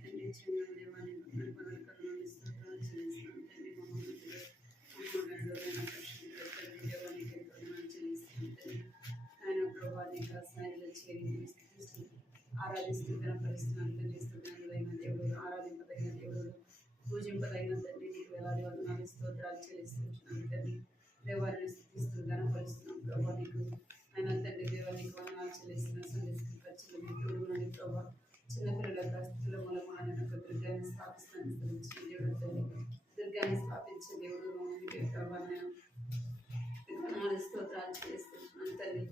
ఖండించిన దేవాన్ని కరుణను స్తోత్రాలు చెల్లిస్తున్నాను తండ్రి. మహోన్నతుడు మహాగణుడైన పరిశుద్ధుడు తండ్రి దేవానికి కరుణను చెల్లిస్తున్నాను తండ్రి. ఆయన ప్రభా నీకు సన్నిధిలో చేరి స్తుతిస్తూ ఆరాధిస్తూ కనపరుస్తున్నాను తండ్రి. స్తుతింపదగిన దేవుడు, ఆరాధింపదగిన దేవుడు, పూజింపదగిన తండ్రి. నీకు వేలాది వందనాలు స్తోత్రాలు చెల్లిస్తున్నాను తండ్రి. దేవాన్ని స్తుతిస్తూ కనపరుస్తున్నాం ప్రభా. నీకు ఆయన తండ్రి దేవానికి వందనాలు చెల్లిస్తున్న సందేశం ఖర్చులు మీ తోడుగునని ప్రభా. చిన్నపిల్లల పరిస్థితుల మూలమాన దుర్గాన్ని స్థాపిస్తాను దేవుడు తండ్రి. దుర్గాన్ని స్థాపించే దేవుడు ప్రభా. నేను వందనాలు స్తోత్రాలు చెల్లిస్తున్నాను తండ్రి.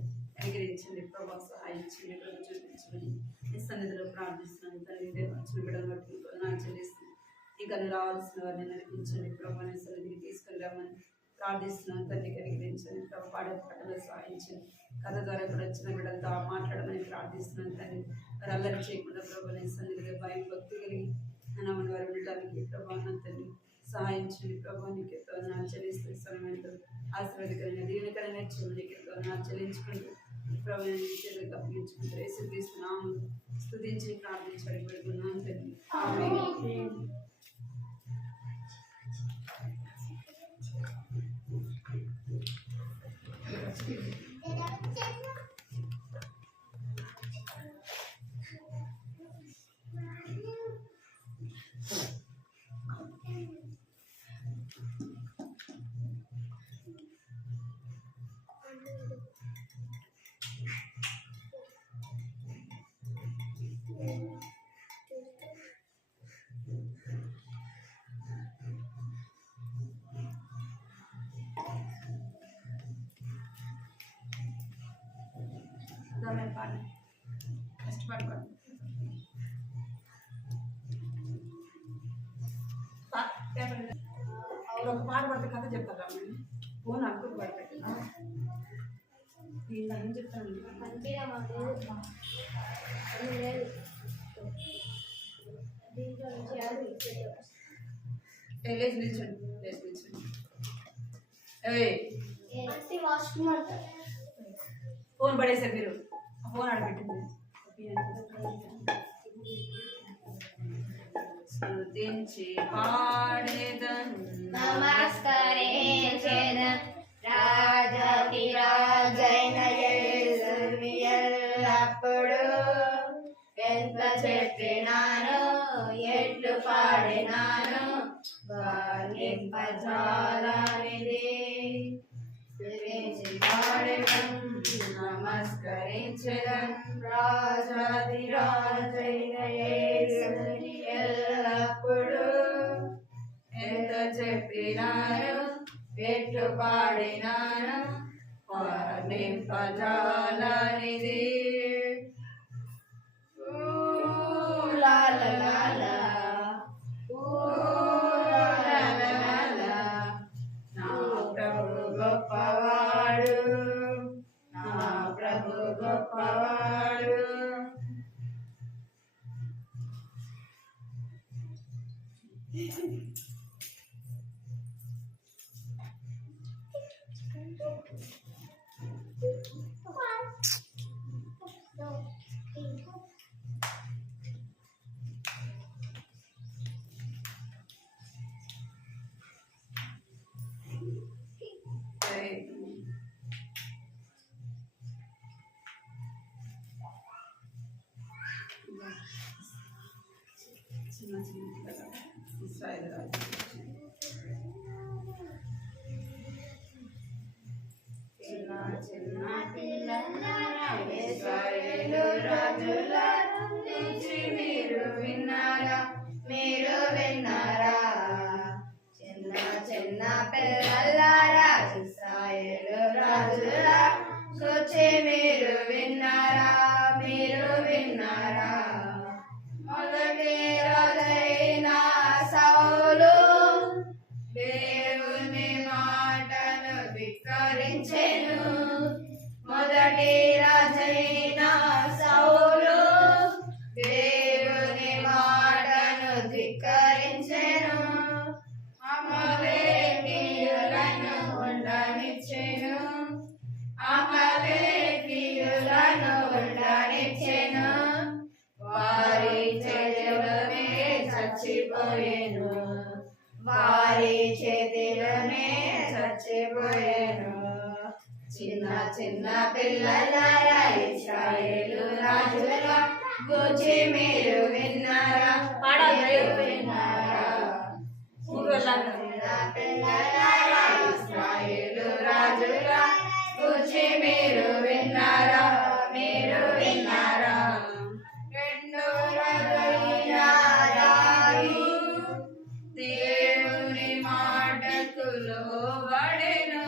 అనుగ్రహించండి ప్రభా, సహాయించండి ప్రభు, చూపించండి. ఈ సన్నిధిలో ప్రార్థిస్తున్నాను తండ్రి. వచ్చిన బిడ్డలు బట్టి వందనాలు చెల్లిస్తున్నాను. ఇంకా రావాల్సిన వారిని నడిపించండి ప్రభా. నీ సన్నిధికి తీసుకుని రమ్మని ప్రార్థిస్తున్నాను తండ్రి. అనుగ్రహించండి ప్రభు. పాడే పాటలు సహాయించండి. కథ ద్వారా కూడా వచ్చిన బిడ్డలతో మాట్లాడమని ప్రార్థిస్తున్నాను తండ్రి. వారు అల్లరి చేయకుండా ప్రభు నీ సన్నిధిలో భయం భక్తి కలిగి అన్నమని వారు ఉండటానికి ప్రభా తండ్రి సహాయించండి ప్రభు. నీకు ఎంతో వందనాలు చెల్లిస్తూ సమయంలో ఆశీర్వాదకరంగా దీవెనకరంగా నీకు ఎంతో వందనాలు చెల్లించుకుంటూ ప్రభు చేతులకు అప్పగించుకుంటూ యేసుక్రీస్తున్నాము స్తుతించి ప్రార్థించబడి పెడుతున్నాను తండ్రి. ఆమేన్. కష్టపడకూడదు. ఒక పాట పడితే కథ చెప్తారా ఫోన్ అనుకుని పడతాను. నేను చెప్తాను లేచి నిల్చోండి, లేచి నిల్చోండి. ఫోన్ పడేసారు మీరు. ఫోన్ ఆడబెట్టింది. స్తుతించి పాడేదన్ నమస్కరించెదన్ రాజాకి రాజైన యేసుని ఎల్లప్పుడు. ఎంత చెప్పినాను ఎట్లు పాడినాను వర్ణింపజాలనిది. స్తుతించి పాడేదన్ నమస్కరించెదన్ రాజాది రాజైన యేసుని ఎల్లప్పుడు. ఎంత చెప్పినాను ఎట్లు పాడినాను వర్ణింపజాలనిది. నా ప్రభు గొప్పవాడు, నా ప్రభు గొప్పవాడు. చిన్న చిన్న ఇస్రాయేల్ రాజు చిన్న చిన్న ఇశ్రాయేలు రాజుల నుంచి మీరు విన్నారా, మీరు విన్నారా? చిన్న చిన్న పిల్లలారా ఇశ్రాయేలు రాజుల నుంచి మీరు విన్నారా, మీరు విన్నారా? మొదటి రాజైన సౌలు చచ్చిపోయేను వారి చేతిలోనే చచ్చిపోయేను చిన్న చిన్న పిల్లలారా ఇశ్రాయేలు రాజుల గూర్చి మీరు విన్నారా మీరు విన్నారా చిన్న పిల్లలారా ఇశ్రాయేలు రాజుల గూర్చి మీరు విన్నారా మీరు విన్నారా రెండు రకమైన రాయి దేవుని మాటకు లోబడెను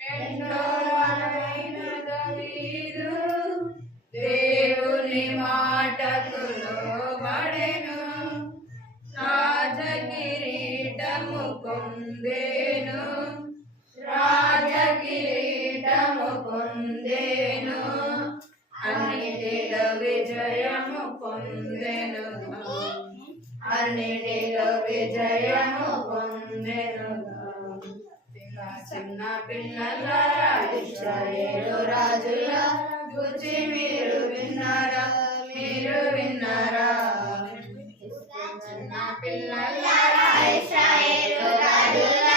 రెండో రకమైన దావీదు దేవుని మాటకు లోబడెను రాజకిరీటము పొందేను రాజకిరీటము పొందేను అన్నిటిలో విజయము పొందెను అన్నిటిలో విజయము పొందెను చిన్న పిల్లలారా ఇశ్రాయేలు రాజుల గూర్చి మీరు విన్నారా మీరు విన్నారా చిన్న పిల్లలారా ఇశ్రాయేలు రాజుల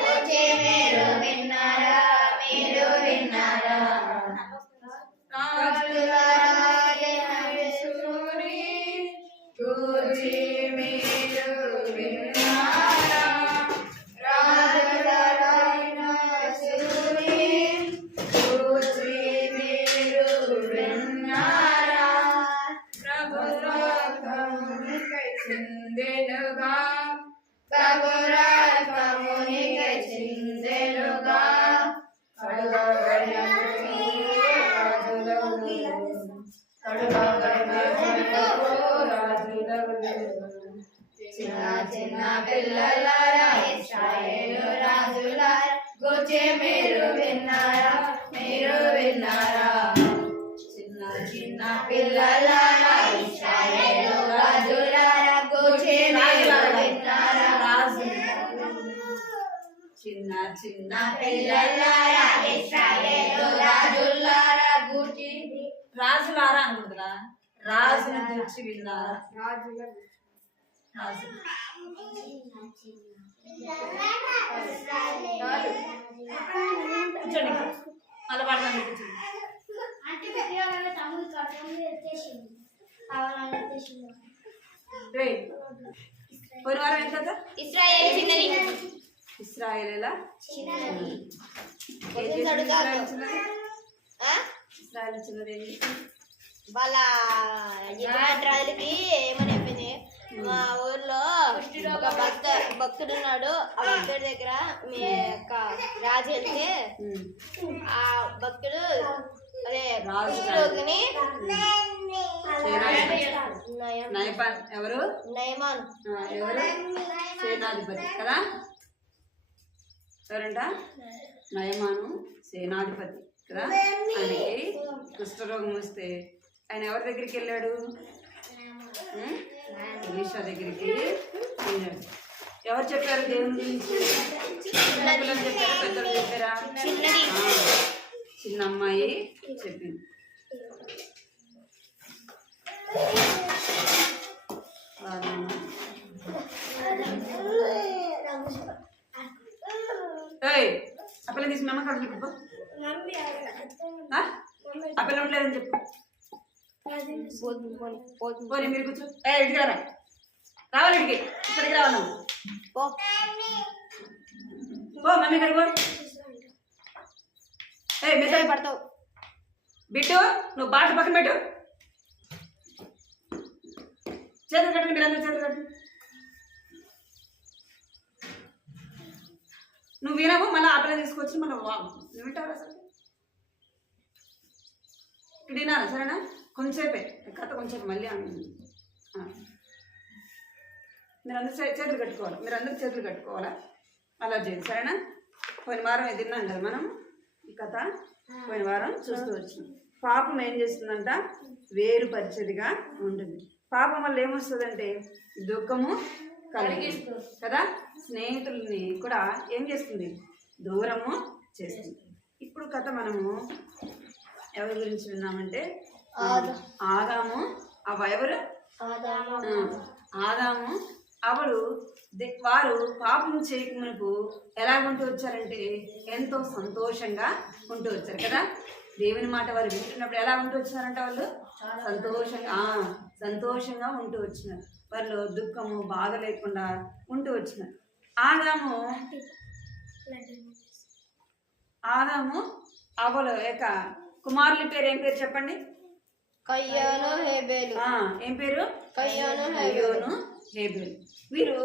గూర్చి మీరు విన్నారా మీరు విన్నారా రాజుల రాజేశ్వరి గూర్చి మీరు విన్నారా రాజుల రాజేశ్వరి గూర్చి మీరు విన్నారా ప్రభురాత్మమునికై చిందెనుగా ప్రభురాత్మమునికై చిందెనుగా చిన్న చిన్న పిల్లలారా ఇశ్రాయేలు రాజుల గూర్చి మీరు విన్నారా మీరు విన్నారా చిన్న చిన్న పిల్లలారా ఇశ్రాయేలు రాజుల గూర్చి మీరు విన్నారా చిన్న చిన్న పిల్లలారా ఇశ్రాయేలు రాజుల గూర్చి రాజులారా అనుకుంటున్నా రాజుని గూర్చి విన్నారా రాజు కూర్చోండి మళ్ళీ పడదాం కూర్చోండి పోయిన వారం ఏం కదా ఇశ్రాయేలీల ఇశ్రాయేల్ చిన్నది ఏంటి వాళ్ళ యజమానురాలికి ఏమని చెప్పింది మా ఊర్లో ఒక భక్తుడు ఉన్నాడు ఆ భక్తుడి దగ్గర మీ యొక్క రాజు వెళ్తే ఆ భక్తుడు అదే రాజుని ఎవరు నయమాను ఎవరు సేనాధిపతి కదా ఎవరంట నయమాను సేనాధిపతి కదా ఆయనకి కుష్ఠరోగం వస్తే ఆయన ఎవరి దగ్గరికి వెళ్ళాడు ఎలీషా దగ్గరికి వెళ్ళాడు ఎవరు చెప్పారు దేవుని గురించి చిన్నపిల్లలు చెప్పారా పెద్దలు చెప్పారా చిన్న అమ్మాయి చెప్పింది ఆ పిల్ల తీసి మేమ కాదు చెప్పు ఆ పిల్ల ఉండలేదని చెప్పు పోనీ మీరు కూర్చో ఇంటికి రా రావాలి ఇంటికి ఇక్కడికి రావాలి నువ్వు పో మమ్మీ ఇక్కడికి పో మెసేజ్ పడతావు బిట్టు నువ్వు బాట పక్కన పెట్టు చేతులు కట్టండి మీరు అందరూ చేతులు కట్టండి నువ్వు వినవు మళ్ళీ ఆ పిల్ల తీసుకొచ్చి మళ్ళీ నువ్వు వింటావు అసలు ఇక్కడ వినాలి సరేనా కొంచెంసేపే కథ కొంచెం మళ్ళీ మీరు అందరూ చేతులు కట్టుకోవాలి మీరు అందరూ చేతులు కట్టుకోవాలా అలా చేయండి సరేనా పోయిన వారం ఇది తిన్నాం కదా మనం ఈ కథ పోయిన వారం చూస్తూ వచ్చినాం పాపం ఏం చేస్తుందంట వేరుపరిచేదిగా ఉంటుంది పాపం వల్ల ఏమొస్తుందంటే దుఃఖము కలిగిస్తుంది కదా స్నేహితుల్ని కూడా ఏం చేస్తుంది దూరము చేస్తుంది ఇప్పుడు కథ మనము ఎవరి గురించి విన్నామంటే ఆదాము అవ్వ ఎవరు ఆదాము అవడు వారు పాపం చేయకమునకు ఎలా ఉంటూ వచ్చారంటే ఎంతో సంతోషంగా ఉంటూ వచ్చారు కదా. దేవుని మాట వారు వింటున్నప్పుడు ఎలా ఉంటూ వచ్చినారంట, వాళ్ళు సంతోషంగా ఉంటూ వచ్చినారు. వాళ్ళు దుఃఖము బాధ లేకుండా ఉంటూ వచ్చినారు. ఆదాము అవల యొక్క కుమారుల పేరు ఏం పేరు చెప్పండి? కయ్యాను హేబేలు. ఏం పేరు? కయ్యాను హేబేలు. వీరు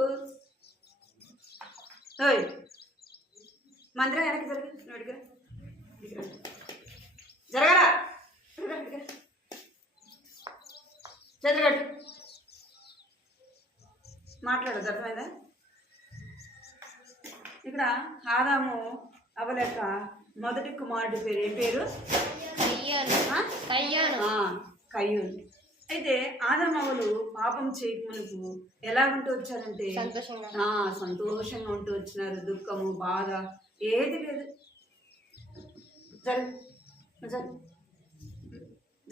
మందిరం వెనక్కి జరగరా చదువుగట్టు మాట్లాడదు, అర్థమైందా? ఇక్కడ ఆదాము అవల యొక్క మొదటి కుమారుడి పేరు ఏం పేరు? కయ్యూను. అయితే ఆదామవులు పాపం చేయకమునకు ఎలా ఉంటూ వచ్చారంటే సంతోషంగా ఉంటూ వచ్చినారు. దుఃఖము బాధ ఏది లేదు.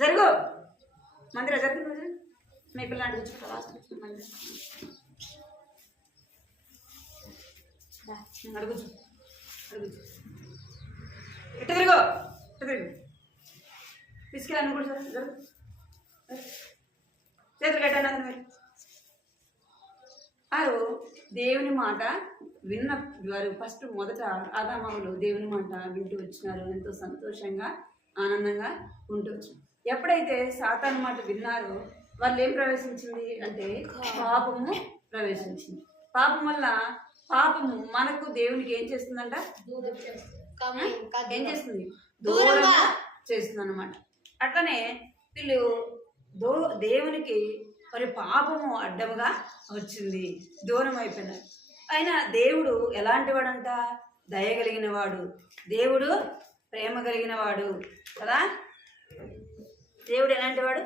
జరుగు మందిరా, జరుగు. మీ పిల్లలు అడుగుతారు అడుగుచు ఎట్టు తిరుగు తీసుకెళ్ళాను కూడా సార్. జరుగు చేతులు కట్టాను. మీరు వారు దేవుని మాట వారు మొదట ఆదామవులు దేవుని మాట వింటూ వచ్చినారు. ఎంతో సంతోషంగా ఆనందంగా ఉంటూ వచ్చినారు. ఎప్పుడైతే సాతాను మాట విన్నారో వాళ్ళు ఏం ప్రవేశించింది అంటే పాపము ప్రవేశించింది. పాపము మనకు దేవునికి ఏం చేస్తుందంట? ఏం చేస్తుంది? దూరంగా చేస్తుంది అన్నమాట. అట్లనే వీళ్ళు దేవునికి మరి పాపము అడ్డముగా వచ్చింది, దూరం అయిపోయినారు. అయినా దేవుడు ఎలాంటి వాడంట? దయగలిగిన వాడు. దేవుడు ప్రేమ కలిగిన వాడు కదా. దేవుడు ఎలాంటి వాడు?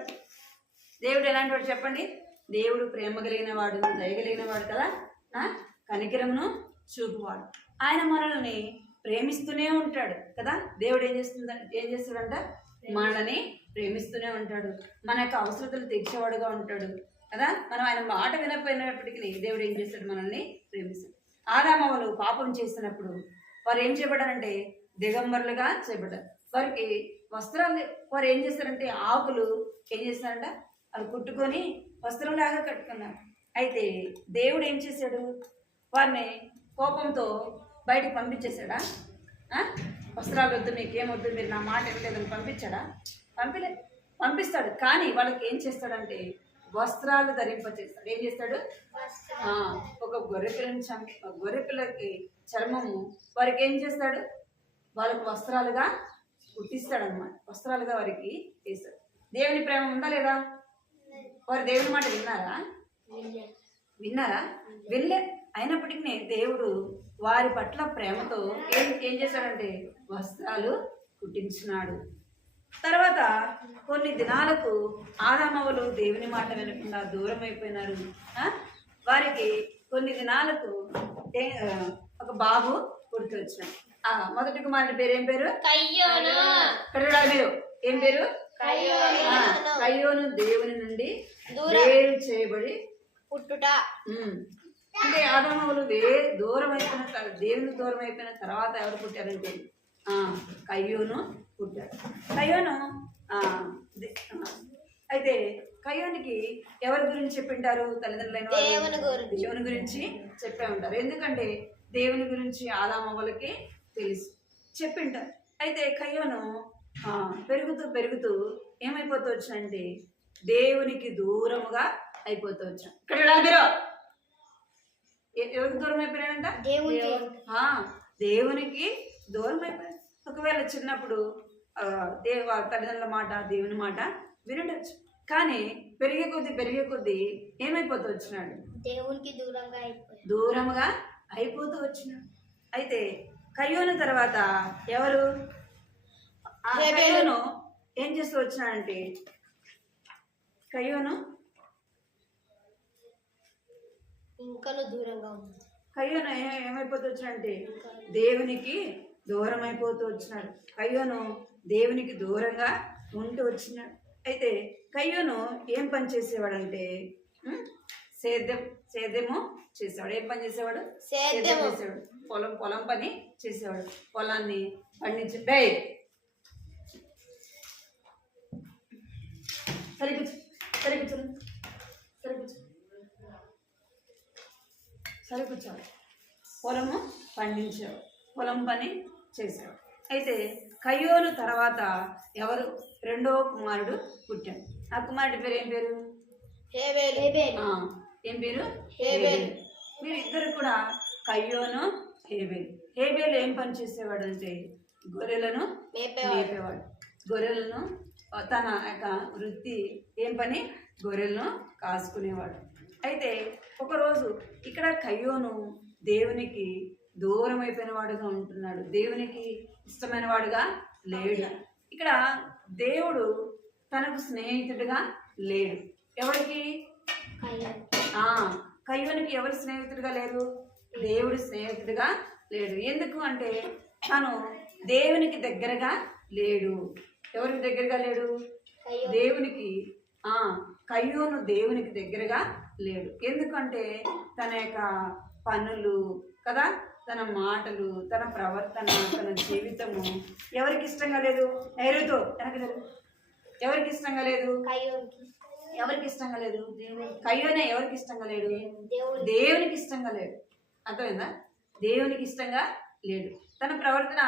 చెప్పండి. దేవుడు ప్రేమ కలిగిన వాడు, దయగలిగిన వాడు కదా. కనికరమును చూపువాడు. ఆయన మనల్ని ప్రేమిస్తూనే ఉంటాడు కదా. దేవుడు ఏం చేస్తాడంట? మనల్ని ప్రేమిస్తూనే ఉంటాడు. మన యొక్క అవసరతలు తీర్చేవాడుగా ఉంటాడు కదా. మనం ఆయన మాట వినకపోయినప్పటికీ దేవుడు ఏం చేస్తాడు? మనల్ని ప్రేమిస్తాడు. ఆదామవులు పాపం చేసినప్పుడు వారు ఏం చేయబడ్డారంటే దిగంబరులుగా చేయబడ్డారు. వారికి వస్త్రాలు వారు ఏం చేస్తారంటే ఆకులు ఏం చేస్తారంట అవి కుట్టుకొని వస్త్రంలాగా కట్టుకున్నారు. అయితే దేవుడు ఏం చేశాడు? వారిని కోపంతో బయటకు పంపించేశాడా? వస్త్రాలు వద్దు, మీకేమొద్దు, మీరు నా మాట వినలేదని పంపించాడా? పంపిస్తాడు. కానీ వాళ్ళకి ఏం చేస్తాడంటే వస్త్రాలు ధరింపచేస్తాడు. ఏం చేస్తాడు? ఒక గొర్రెపిల్లకి చర్మము వారికి ఏం చేస్తాడు? వాళ్ళకి వస్త్రాలుగా కుట్టిస్తాడు అనమాట. వస్త్రాలుగా వారికి వేస్తాడు. దేవుని ప్రేమ ఉందా లేదా? వారు దేవుని మాట విన్నారా? వినలే. అయినప్పటికీ దేవుడు వారి పట్ల ప్రేమతో ఏం చేశాడంటే వస్త్రాలు కుట్టించినాడు. తర్వాత కొన్ని దినాలకు ఆదామవులు దేవుని మాట వినకుండా దూరం అయిపోయినారు. వారికి కొన్ని దినాలకు ఒక బాబు పుడుతూ వచ్చినాడు. మొదటి కుమారుడి పేరు ఏం పేరు? మీరు ఏం పేరు? కయ్యోను దేవుని నుండి వేరు చేయబడి పుట్టుట. అంటే ఆదామవులు దూరం అయిపోయిన దేవుని దూరం అయిపోయిన తర్వాత ఎవరు పుట్టారంటే కయ్యోను పుట్టాడు. కయ్యోను అయితే కయ్యోనికి ఎవరి గురించి చెప్పింటారు? తల్లిదండ్రులైన దేవుని గురించి చెప్పే ఉంటారు. ఎందుకంటే దేవుని గురించి ఆదామవులకి తెలుసు, చెప్పింటారు. అయితే కయ్యోను పెరుగుతూ ఏమైపోతూ వచ్చానంటే దేవునికి దూరముగా అయిపోతూ వచ్చాను. ఇక్కడ మీరు ఎవరికి దూరం అయిపోయాడంట? దేవునికి దూరం అయిపోయాడు. ఒకవేళ చిన్నప్పుడు తల్లిదండ్రుల మాట దేవుని మాట వినడచ్చు. కానీ పెరిగే కొద్దీ ఏమైపోతూ వచ్చినాడు? దేవునికి దూరంగా అయిపోతూ వచ్చినాడు. అయితే కయ్యోను తర్వాత ఎవరు? కయ్యోను ఏం చేస్తూ వచ్చినాడంటే కయ్యోను కయ్యోను ఏమైపోతూ వచ్చినాడంటే దేవునికి దూరం అయిపోతూ వచ్చినాడు. కయ్యోను దేవునికి దూరంగా ఉంటూ వచ్చినాడు. అయితే కయ్యోను ఏం పని చేసేవాడంటే సేద్యము చేసేవాడు. ఏం పని చేసేవాడు? సేద్యము. చేసేవాడు. పొలం పని చేసేవాడు. పొలాన్ని పండించి సరే కూర్చోవాలి. పొలము పండించేవాడు, పొలం పని చేసేవాడు. అయితే కయ్యోను తర్వాత ఎవరు? రెండవ కుమారుడు పుట్టాడు. ఆ కుమారుడి పేరు ఏం పేరు? హేబేలు. ఏం పేరు? హేబేలు. వీరిద్దరు కూడా కయ్యోను, హేబేలు. హేబేలు ఏం పని చేసేవాడు అంటే గొర్రెలను మేపేవాడు. గొర్రెలను తన యొక్క వృత్తి ఏం పని? గొర్రెలను కాసుకునేవాడు. అయితే ఒకరోజు ఇక్కడ కయ్యోను దేవునికి దూరం అయిపోయిన వాడుగా ఉంటున్నాడు. దేవునికి ఇష్టమైన వాడుగా లేడు. ఇక్కడ దేవుడు తనకు స్నేహితుడిగా లేడు. ఎవరికి? కయ్యోనికి ఎవరు స్నేహితుడిగా లేరు? దేవుడు స్నేహితుడిగా లేడు. ఎందుకు అంటే తను దేవునికి దగ్గరగా లేడు. ఎవరికి దగ్గరగా లేడు? దేవునికి. కయ్యోను దేవునికి దగ్గరగా లేడు. ఎందుకంటే తన యొక్క పనులు కదా, తన మాటలు, తన ప్రవర్తన, తన జీవితము ఎవరికి ఇష్టంగా లేదు? ఎవరికి ఇష్టంగా లేదు? ఎవరికి ఇష్టంగా లేదు? కయ్యోనే ఎవరికి ఇష్టంగా లేడు? దేవునికి ఇష్టంగా లేడు. అర్థమైందా? దేవునికి ఇష్టంగా లేడు. తన ప్రవర్తన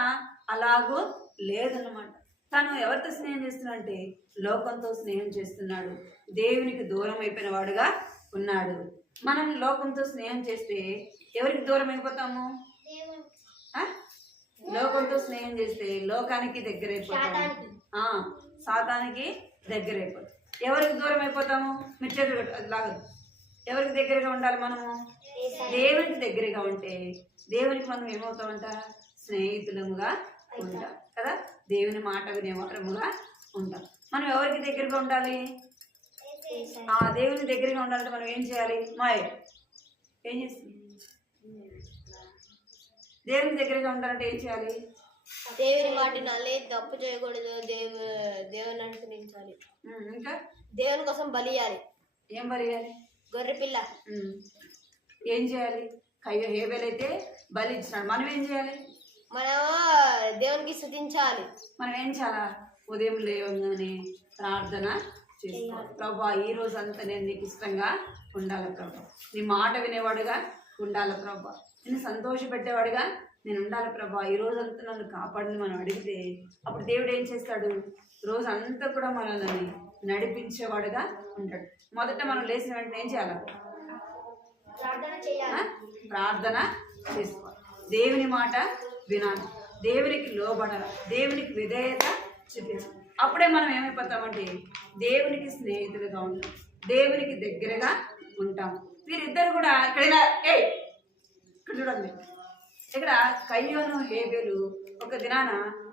అలాగూ లేదన్నమాట. తను ఎవరితో స్నేహం చేస్తున్నాడు అంటే లోకంతో స్నేహం చేస్తున్నాడు. దేవునికి దూరం అయిపోయిన వాడుగా ఉన్నాడు. మనం లోకంతో స్నేహం చేస్తే ఎవరికి దూరం అయిపోతాము? లోకంతో స్నేహం చేస్తే లోకానికి దగ్గర అయిపోతాము, సాతానికి దగ్గర అయిపోతాం. ఎవరికి దూరం అయిపోతాము? మీరు చేతులు అది లాగదు. ఎవరికి దగ్గరగా ఉండాలి మనము? దేవునికి దగ్గరగా ఉంటే దేవునికి మనం ఏమవుతామంట? స్నేహితులముగా ఉంటాం కదా, దేవుని మాట వినేవారముగా ఉంటాం. మనం ఎవరికి దగ్గరగా ఉండాలి? దేవుని దగ్గరగా ఉండాలంటే మనం ఏం చేయాలి? ఏం చేస్తుంది? దేవుని దగ్గరగా ఉండాలంటే ఏం చేయాలి? దేవుని మాట వినాలి, తప్పు చేయకూడదు, దేవుని అనుసరించాలి. ఇంకా దేవుని కోసం బలియాలి. ఏం బలియాలి? గొర్రె పిల్ల. ఏం చేయాలి? హేబేలు అయితే బలి ఇచ్చినాడు. మనం ఏం చేయాలి? మనం దేవునికి స్తుతించాలి. మనం ఏం చేయాలా? ఉదయం లేవగానే ప్రార్థన చేసుకోవాలి. ప్రభా ఈ రోజు అంతా నేను నీకు ఇష్టంగా ఉండాలి ప్రభా, నీ మాట వినేవాడుగా ఉండాలి ప్రభా, నేను సంతోషపెట్టేవాడుగా నేను ఉండాలి ప్రభా, ఈ రోజంతా నన్ను కాపాడని మనం అడిగితే అప్పుడు దేవుడు ఏం చేస్తాడు? రోజు అంతా కూడా మనల్ని నడిపించేవాడుగా ఉంటాడు. మొదట మనం లేచిన వెంటనే ఏం చేయాలి? ప్రార్థన చేసుకోవాలి. దేవుని మాట వినాలి, దేవునికి లోబడాలి, దేవునికి విధేయత చూపించాలి. అప్పుడే మనం ఏమైపోతామంటే దేవునికి స్నేహితులుగా ఉంటాం, దేవునికి దగ్గరగా ఉంటాం. వీరిద్దరు కూడా ఇక్కడ చూడండి, ఇక్కడ కయ్యోను హేబేలు ఒక దినాన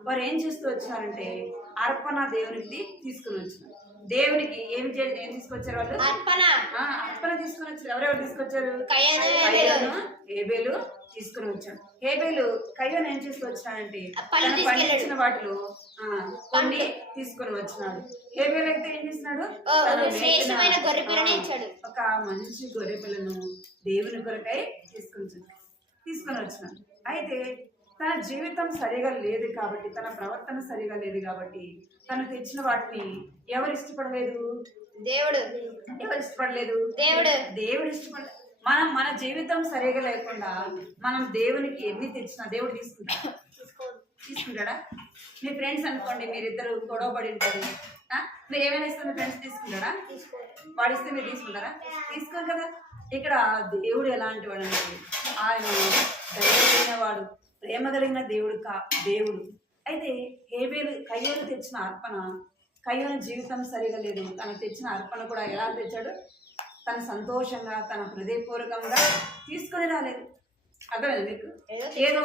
వారు ఏం చేస్తూ వచ్చినారంటే అర్పణ దేవునికి తీసుకుని వచ్చినారు. దేవునికి ఏం తీసుకొచ్చారు వాళ్ళు? అర్పణ తీసుకుని వచ్చారు. ఎవరెవరు తీసుకొచ్చారు? కయ్యోను హేబేలు తీసుకుని వచ్చాడు. హేబేలు కయ్యోను ఏం తీసుకొచ్చినాడంటే పండించిన వాటిలో కొన్ని తీసుకొని వచ్చినాడు. హేబేలు అయితే ఏం చేసినాడు? ఒక మంచి గొర్రె పిల్లను దేవుని కొరకై తీసుకొని వచ్చినాడు. అయితే తన జీవితం సరిగా లేదు కాబట్టి, తన ప్రవర్తన సరిగా లేదు కాబట్టి తను తెచ్చిన వాటిని ఎవరు ఇష్టపడలేదు? దేవుడు. ఎవరు ఇష్టపడలేదు? దేవుడు ఇష్టపడలేదు. మన జీవితం సరిగా లేకుండా మనం దేవునికి ఎన్ని తెచ్చినా దేవుడు తీసుకుంటాడా? మీ ఫ్రెండ్స్ అనుకోండి, మీరిద్దరు గొడవ పడి ఉంటారు, మీరు ఏమైనా ఇస్తే మీ ఫ్రెండ్స్ తీసుకుంటాడా? వాడిస్తే మీరు తీసుకుంటారా? తీసుకోరు కదా. ఇక్కడ దేవుడు ఎలాంటి వాడు అంటే ఆయన దయగలిగిన వాడు, ప్రేమ కలిగిన దేవుడు. అయితే కయ్యోను తెచ్చిన అర్పణ, కయ్యోను జీవితం సరిగా లేదు, తను తెచ్చిన అర్పణ కూడా ఎలా తెచ్చాడు? తను సంతోషంగా, తన హృదయపూర్వకంగా తీసుకొని రాలేదు. అర్థమైంది మీకు? ఏదో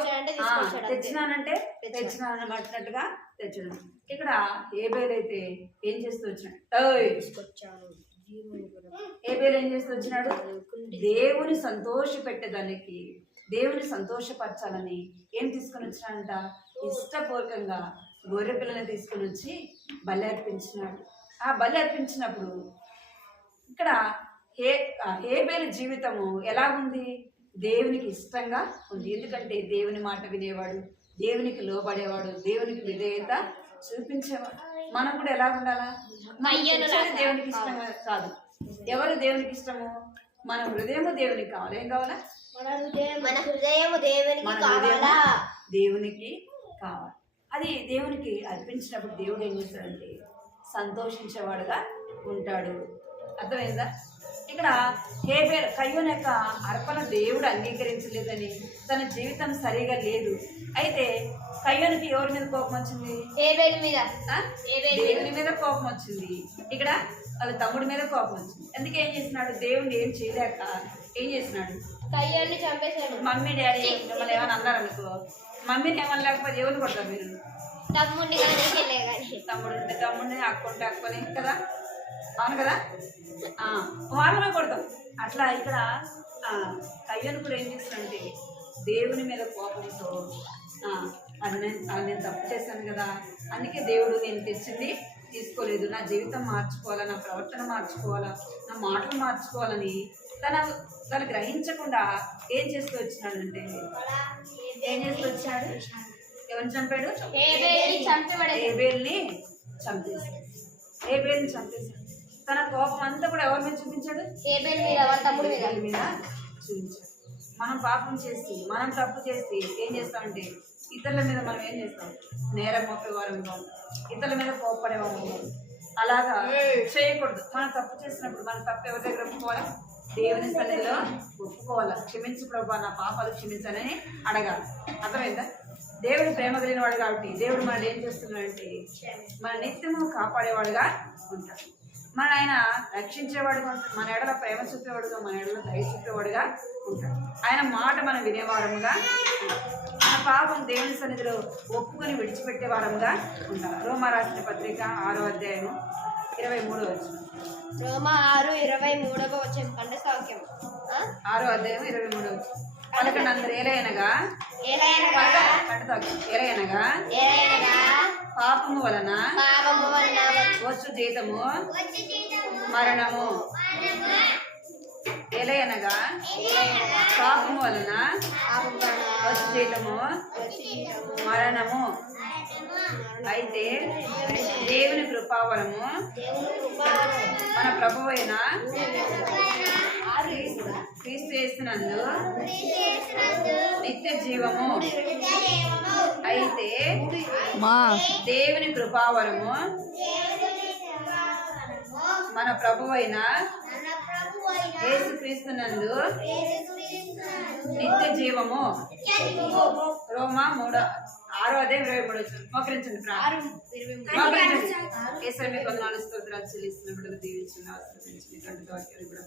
తెచ్చినానంటే తెచ్చినానన్నట్టుగా తెచ్చడం. ఇక్కడ హేబేలు అయితే ఏం చేస్తూ వచ్చినాడు? హేబేలు ఏం చేస్తూ వచ్చినాడు? దేవుని సంతోషపెట్టేదానికి, దేవుని సంతోషపరచాలని ఏం తీసుకొని వచ్చినాడంట? ఇష్టపూర్వకంగా గొర్రె పిల్లని తీసుకొని వచ్చి బలి అర్పించినాడు. ఆ బలి అర్పించినప్పుడు ఇక్కడ హేబేలు జీవితము ఎలా ఉంది? దేవునికి ఇష్టంగా ఉంది. ఎందుకంటే దేవుని మాట వినేవాడు, దేవునికి లోబడేవాడు, దేవునికి విధేయత చూపించేవాడు. మనం కూడా ఎలా ఉండాలా? మనం తెచ్చేది దేవునికి ఇష్టంగా కాదు. ఎవరు దేవునికి ఇష్టము? మన హృదయము దేవునికి కావాలి. ఏం కావాలా? మన హృదయము దేవునికి మన కావాలా? హృదయము దేవునికి కావాలి. అది దేవునికి అర్పించినప్పుడు దేవుడు ఏం చేస్తాడంటే సంతోషించేవాడుగా ఉంటాడు. అర్థమైందా? ఇక్కడ హేబేలు కయ్యూను యొక్క అర్పణ దేవుడు అంగీకరించలేదని, తన జీవితం సరిగా లేదు. అయితే కయ్యూనుకి ఎవరి మీద కోపం వచ్చింది? హేబేలు మీద. దేవుని మీద కోపం వచ్చింది. ఇక్కడ వాళ్ళ తమ్ముడి మీద కోపం వచ్చింది. అందుకే ఏం చేసినాడు? దేవుడు ఏం చేయలేక ఏం చేసినాడు? కయ్యూన్ని చంపేశాడు. మమ్మీ డాడీ మిమ్మల్ని ఏమైనా అన్నారనుకో, మమ్మీని ఏమన్నా లేకపోతే ఎవరు కొడతారు మీరు? తమ్ముడిని కానీ చెల్లె కానీ. తమ్ముడు ఉంటే తమ్ముడిని, అక్క ఉంటే అక్కని కదా, అవును కదా, వాళ్ళమే కొడతాం. అట్లా ఇక్కడ కయ్యూను కూడా ఏం చేస్తాడంటే దేవుని మీద కోపంతో అది నేను తప్పు చేశాను కదా, అందుకే దేవుడు నేను తెచ్చింది తీసుకోలేదు, నా జీవితం మార్చుకోవాలా, నా ప్రవర్తన మార్చుకోవాలా, నా మాటలు మార్చుకోవాలని తను గ్రహించకుండా ఏం చేస్తూ వచ్చినాడంటే ఏం చేస్తూ వచ్చాడు? ఎవరిని చంపాడు? హేబేల్ని చంపేశాడు. హేబేల్ని చంపేశాడు. తన కోపం అంతా కూడా ఎవరి మీద చూపించాడు? హేబేలు మీద, వాళ్ళ తమ్ముడి మీద చూపించాడు. మనం పాపం చేసి, మనం తప్పు చేసి ఏం చేస్తామంటే ఇతరుల మీద మనం ఏం చేస్తాం? నేరం మోపేవారంగా, ఇతరుల మీద కోపపడేవారంగా. అలాగా చేయకూడదు. మనం తప్పు చేసినప్పుడు మన తప్పు ఎవరి దగ్గర ఒప్పుకోవాలా? దేవుని సన్నిధిలో ఒప్పుకోవాలా. క్షమించు ప్రభా, నా పాపాలు క్షమించాలని అడగాలి. అర్థమైందా? దేవుడు ప్రేమ కలిగిన వాడు కాబట్టి దేవుడు మనల్ని ఏం చేస్తున్నాడంటే మన నిత్యము కాపాడేవాడుగా ఉంటాడు. మన ఆయన రక్షించేవాడుగా ఉంటాడు. మన ఎడల ప్రేమ చూపేవాడుగా, మన ఎడల దయ చూపేవాడుగా ఉంటాడు. ఆయన మాట మనం వినేవారముగా, మన పాపం దేవుని సన్నిధిలో ఒప్పుకొని విడిచిపెట్టేవారముగా ఉంటారు. రోమా రాసిన పత్రిక 6వ అధ్యాయము 23వ వచనం. రోమా 6:23వ వచనం కంఠస్థవాక్యం. 6వ అధ్యాయం 23వ వచనం. పలకనందరు ఏలయనగా పాపము వలన వచ్చు జీతము మరణము. ఏలయనగా పాపము వలన వచ్చు జీతము మరణము. అయితే దేవుని కృపావరము మన ప్రభువైన క్రీస్తు యేసునందు నిత్య జీవము. అయితే దేవుని కృపావరము మన ప్రభువైన యేసుక్రీస్తునందు నిత్య జీవము. రోమా 6:23. మోకరించండి. మీకు వందనాలు, స్తోత్రాలు చెల్లిస్తున్నప్పుడు దీవించండి, ఆశీర్వదించండి. కంటి వాక్యాలు కూడా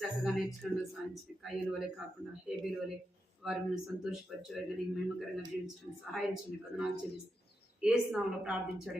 చక్కగా నేర్చుకుంటూ సాధించండి. కయ్యూను వలె కాకుండా హేబేలు వలె వారి మీద సంతోషపరిచేవారుగా, మహిమకరంగా జీవించడానికి సహాయించండి. వందనాలు చెల్లిస్తూ యేసు నామములో ప్రార్థించాడు.